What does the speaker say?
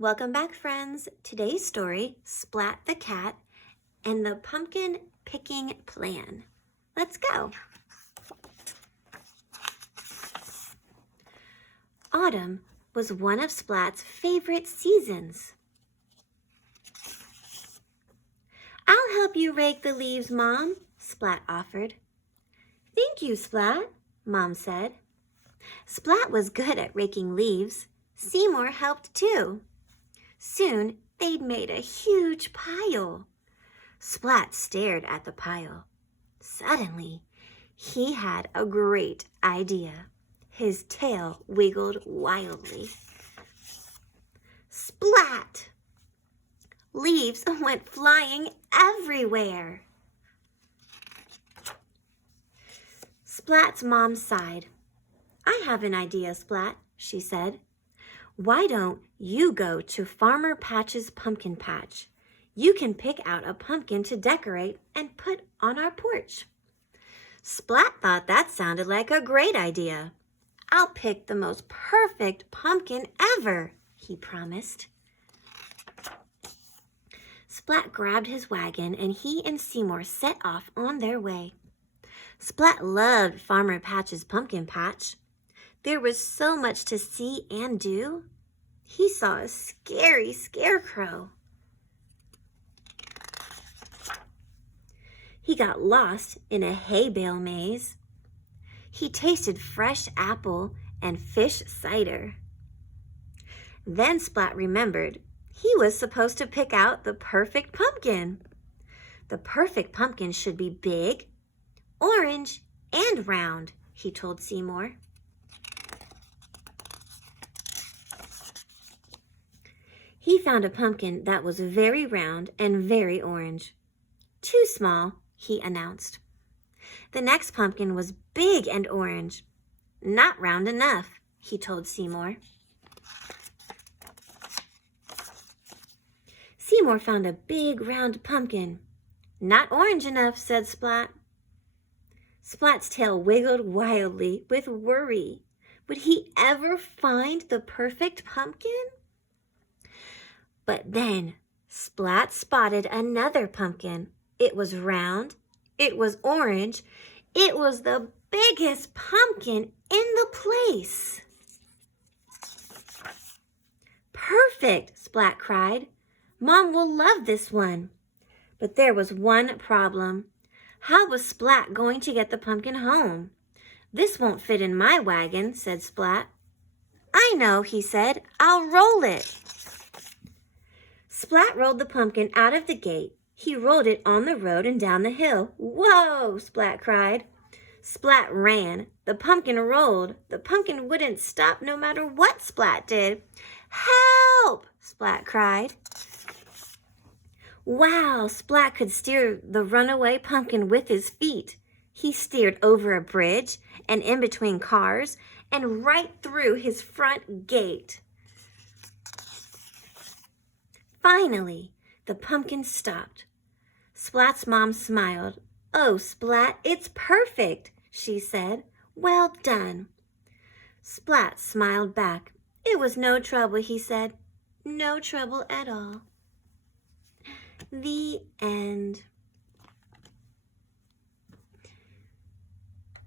Welcome back, friends. Today's story, Splat the Cat and the Pumpkin Picking Plan. Let's go. Autumn was one of Splat's favorite seasons. I'll help you rake the leaves, Mom, Splat offered. Thank you, Splat, Mom said. Splat was good at raking leaves. Seymour helped too. Soon, they'd made a huge pile. Splat stared at the pile. Suddenly, he had a great idea. His tail wiggled wildly. Splat! Leaves went flying everywhere. Splat's mom sighed. I have an idea, Splat, she said. Why don't you go to Farmer Patch's pumpkin patch? You can pick out a pumpkin to decorate and put on our porch. Splat thought that sounded like a great idea. I'll pick the most perfect pumpkin ever, he promised. Splat grabbed his wagon and he and Seymour set off on their way. Splat loved Farmer Patch's pumpkin patch. There was so much to see and do. He saw a scary scarecrow. He got lost in a hay bale maze. He tasted fresh apple and fish cider. Then Splat remembered he was supposed to pick out the perfect pumpkin. The perfect pumpkin should be big, orange, and round, he told Seymour. He found a pumpkin that was very round and very orange. Too small, he announced. The next pumpkin was big and orange. Not round enough, he told Seymour. Seymour found a big round pumpkin. Not orange enough, said Splat. Splat's tail wiggled wildly with worry. Would he ever find the perfect pumpkin? But then Splat spotted another pumpkin. It was round, it was orange, it was the biggest pumpkin in the place. Perfect, Splat cried. Mom will love this one. But there was one problem. How was Splat going to get the pumpkin home? This won't fit in my wagon, said Splat. I know, he said. I'll roll it. Splat rolled the pumpkin out of the gate. He rolled it on the road and down the hill. Whoa, Splat cried. Splat ran. The pumpkin rolled. The pumpkin wouldn't stop no matter what Splat did. Help, Splat cried. Wow, Splat could steer the runaway pumpkin with his feet. He steered over a bridge and in between cars and right through his front gate. Finally, the pumpkin stopped. Splat's mom smiled. Oh, Splat, it's perfect, she said. Well done. Splat smiled back. It was no trouble, he said. No trouble at all. The end.